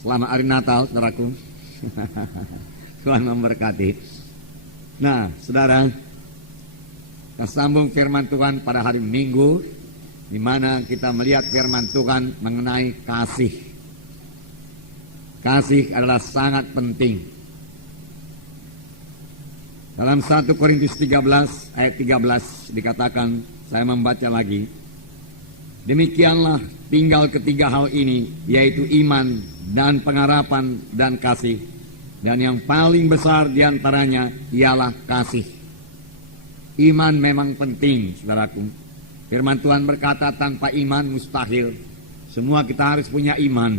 Selamat hari Natal, saudaraku. Tuhan memberkati. Nah, saudara, kita sambung firman Tuhan pada hari Minggu, di mana kita melihat firman Tuhan mengenai kasih. Kasih adalah sangat penting. Dalam 1 Korintus 13 ayat 13 dikatakan, saya membaca lagi, demikianlah tinggal ketiga hal ini, yaitu iman dan pengharapan dan kasih. Dan yang paling besar diantaranya ialah kasih. Iman memang penting, saudaraku. Firman Tuhan berkata tanpa iman mustahil. Semua kita harus punya iman.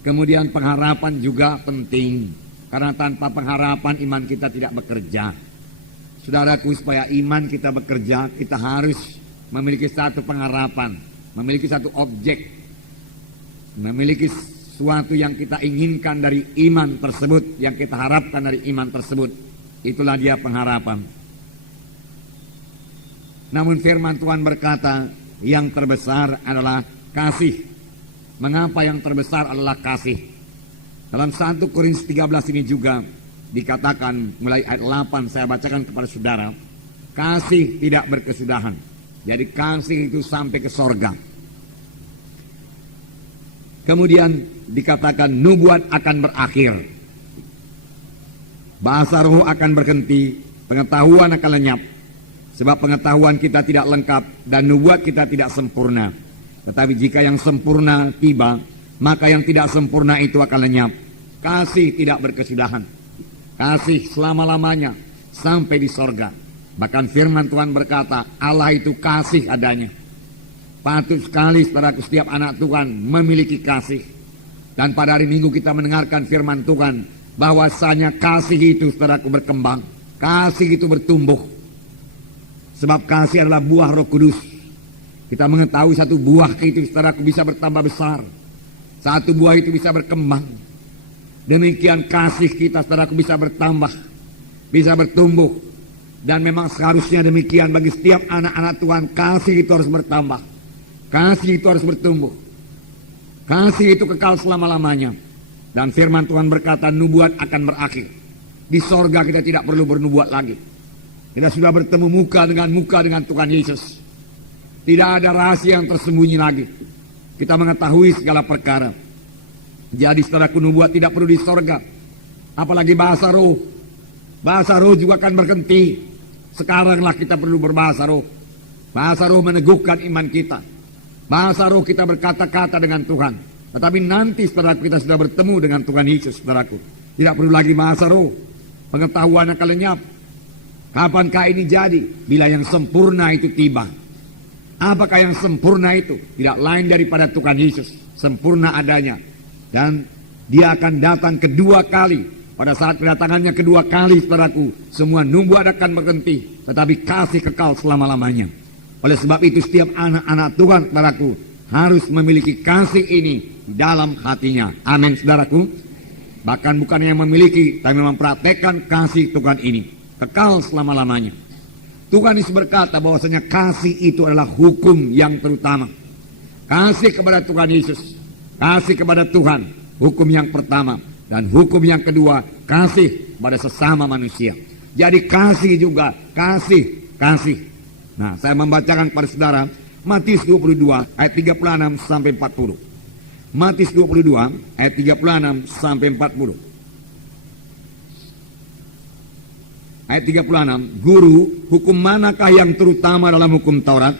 Kemudian pengharapan juga penting. Karena tanpa pengharapan iman kita tidak bekerja. Saudaraku, supaya iman kita bekerja, kita harus memiliki satu pengharapan. Memiliki satu objek. Memiliki sesuatu yang kita inginkan dari iman tersebut, yang kita harapkan dari iman tersebut. Itulah dia pengharapan. Namun firman Tuhan berkata, yang terbesar adalah kasih. Mengapa yang terbesar adalah kasih? Dalam 1 Korintus 13 ini juga dikatakan, mulai ayat 8 saya bacakan kepada saudara, kasih tidak berkesudahan. Jadi kasih itu sampai ke sorga. Kemudian dikatakan nubuat akan berakhir. Bahasa roh akan berhenti, pengetahuan akan lenyap. Sebab pengetahuan kita tidak lengkap dan nubuat kita tidak sempurna. Tetapi jika yang sempurna tiba, maka yang tidak sempurna itu akan lenyap. Kasih tidak berkesudahan. Kasih selama-lamanya sampai di sorga. Bahkan firman Tuhan berkata, Allah itu kasih adanya. Patut sekali saudaraku setiap anak Tuhan memiliki kasih. Dan pada hari Minggu kita mendengarkan firman Tuhan, bahwasanya kasih itu saudaraku berkembang. Kasih itu bertumbuh. Sebab kasih adalah buah Roh Kudus. Kita mengetahui satu buah itu saudaraku bisa bertambah besar. Satu buah itu bisa berkembang. Demikian kasih kita saudaraku bisa bertambah, bisa bertumbuh. Dan memang seharusnya demikian bagi setiap anak-anak Tuhan. Kasih itu harus bertambah. Kasih itu harus bertumbuh. Kasih itu kekal selama-lamanya. Dan firman Tuhan berkata nubuat akan berakhir. Di sorga kita tidak perlu bernubuat lagi. Kita sudah bertemu muka dengan Tuhan Yesus. Tidak ada rahasia yang tersembunyi lagi. Kita mengetahui segala perkara. Jadi saudaraku, nubuat tidak perlu di sorga. Apalagi bahasa roh. Bahasa roh juga akan berhenti. Sekaranglah kita perlu berbahasa roh. Bahasa roh meneguhkan iman kita. Bahasa roh kita berkata-kata dengan Tuhan. Tetapi nanti saudaraku kita sudah bertemu dengan Tuhan Yesus, saudaraku. Tidak perlu lagi bahasa roh. Pengetahuan akan lenyap. Kapankah ini jadi? Bila yang sempurna itu tiba. Apakah yang sempurna itu? Tidak lain daripada Tuhan Yesus. Sempurna adanya. Dan dia akan datang kedua kali. Pada saat kedatangannya kedua kali, saudaraku, semua nubuat akan berhenti. Tetapi kasih kekal selama-lamanya. Oleh sebab itu setiap anak-anak Tuhan, saudaraku, harus memiliki kasih ini dalam hatinya. Amin, saudaraku. Bahkan bukan yang memiliki, tapi mempraktekkan kasih Tuhan ini. Kekal selama-lamanya. Tuhan Yesus berkata bahwasanya kasih itu adalah hukum yang terutama. Kasih kepada Tuhan Yesus, kasih kepada Tuhan, hukum yang pertama. Dan hukum yang kedua, kasih pada sesama manusia. Jadi kasih juga, kasih. Nah, saya membacakan kepada saudara Matius 22 ayat 36 sampai 40. Matius 22 ayat 36 sampai 40. Ayat 36, Guru, hukum manakah yang terutama dalam hukum Taurat?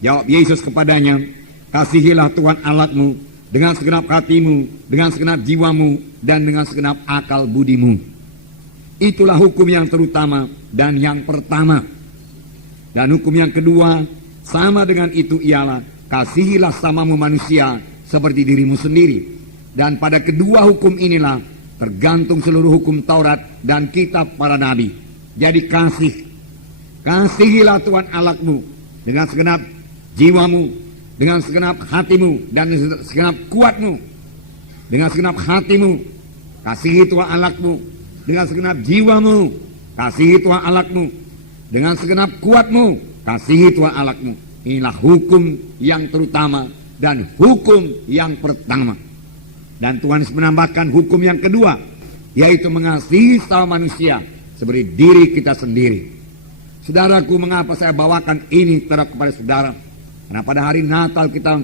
Jawab Yesus kepadanya, kasihilah Tuhan Allahmu dengan segenap hatimu, dengan segenap jiwamu, dan dengan segenap akal budimu. Itulah hukum yang terutama dan yang pertama. Dan hukum yang kedua, sama dengan itu ialah, kasihilah samamu manusia seperti dirimu sendiri. Dan pada kedua hukum inilah tergantung seluruh hukum Taurat dan kitab para nabi. Jadi kasihilah Tuhan Allahmu dengan segenap jiwamu, dengan segenap hatimu, dan segenap kuatmu. Dengan segenap hatimu, kasihi Tuhan Allahmu. Dengan segenap jiwamu, kasihi Tuhan Allahmu. Dengan segenap kuatmu, kasihi Tuhan Allahmu. Inilah hukum yang terutama dan hukum yang pertama. Dan Tuhan Yesus menambahkan hukum yang kedua, yaitu mengasihi sama manusia seperti diri kita sendiri. Saudaraku, mengapa saya bawakan ini kepada saudara? Karena pada hari Natal kita,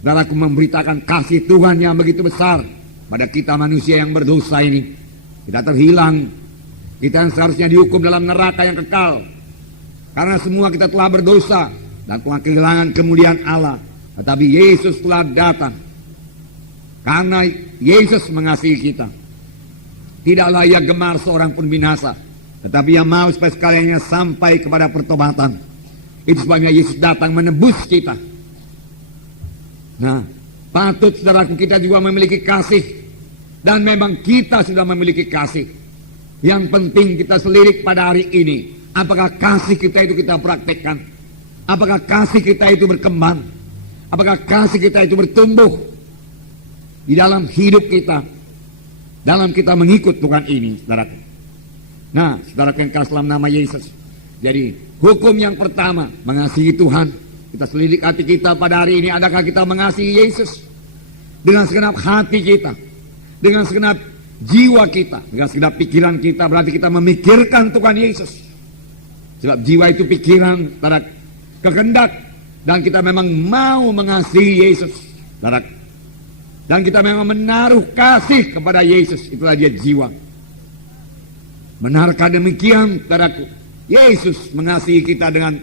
saudaraku, memberitakan kasih Tuhan yang begitu besar pada kita manusia yang berdosa ini. Kita terhilang, kita yang seharusnya dihukum dalam neraka yang kekal. Karena semua kita telah berdosa dan telah kehilangan kemuliaan Allah. Tetapi Yesus telah datang. Karena Yesus mengasihi kita. Tidaklah ia gemar seorang pun binasa, tetapi ia mau supaya sekaliannya sampai kepada pertobatan. Itu sebabnya Yesus datang menebus kita. Nah, patut saudaraku kita juga memiliki kasih. Dan memang kita sudah memiliki kasih. Yang penting kita selirik pada hari ini. Apakah kasih kita itu kita praktekkan? Apakah kasih kita itu berkembang? Apakah kasih kita itu bertumbuh di dalam hidup kita, dalam kita mengikut Tuhan ini, saudaraku. Nah, saudaraku yang kasih dalam nama Yesus. Jadi, hukum yang pertama, mengasihi Tuhan. Kita selidik hati kita pada hari ini, adakah kita mengasihi Yesus? Dengan segenap hati kita, dengan segenap jiwa kita, dengan segenap pikiran kita, berarti kita memikirkan Tuhan Yesus. Sebab jiwa itu pikiran, saudara, kehendak, dan kita memang mau mengasihi Yesus, saudara. Dan kita memang menaruh kasih kepada Yesus. Itulah dia jiwa. Benarkah demikian, saudaraku? Yesus mengasihi kita dengan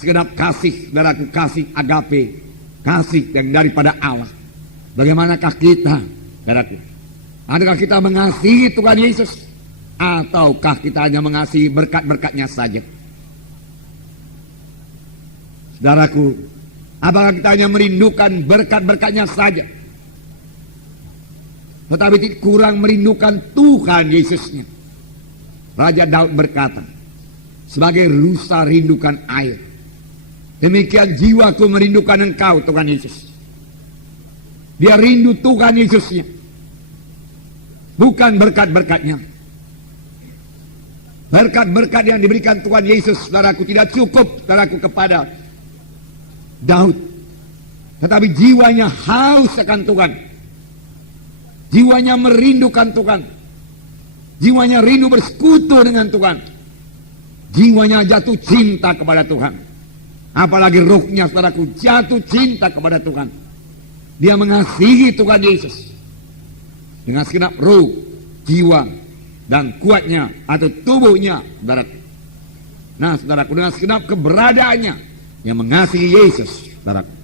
segenap kasih, saudaraku, kasih agape, kasih yang daripada Allah. Bagaimanakah kita, saudaraku? Adakah kita mengasihi Tuhan Yesus? Ataukah kita hanya mengasihi berkat-berkatnya saja? Saudaraku, apakah kita hanya merindukan berkat-berkatnya saja, tetapi kurang merindukan Tuhan Yesusnya? Raja Daud berkata, sebagai rusa rindukan air, demikian jiwaku merindukan Engkau, Tuhan Yesus. Dia rindu Tuhan Yesusnya, bukan berkat-berkatnya. Berkat-berkat yang diberikan Tuhan Yesus, saudaraku, tidak cukup, saudaraku, kepada Daud. Tetapi jiwanya haus akan Tuhan. Jiwanya merindukan Tuhan. Jiwanya rindu bersekutu dengan Tuhan. Jiwanya jatuh cinta kepada Tuhan. Apalagi ruhnya, saudaraku, jatuh cinta kepada Tuhan. Dia mengasihi Tuhan Yesus dengan segenap ruh, jiwa, dan kuatnya atau tubuhnya, saudaraku. Nah, saudaraku, dengan segenap keberadaannya yang mengasihi Yesus, saudaraku.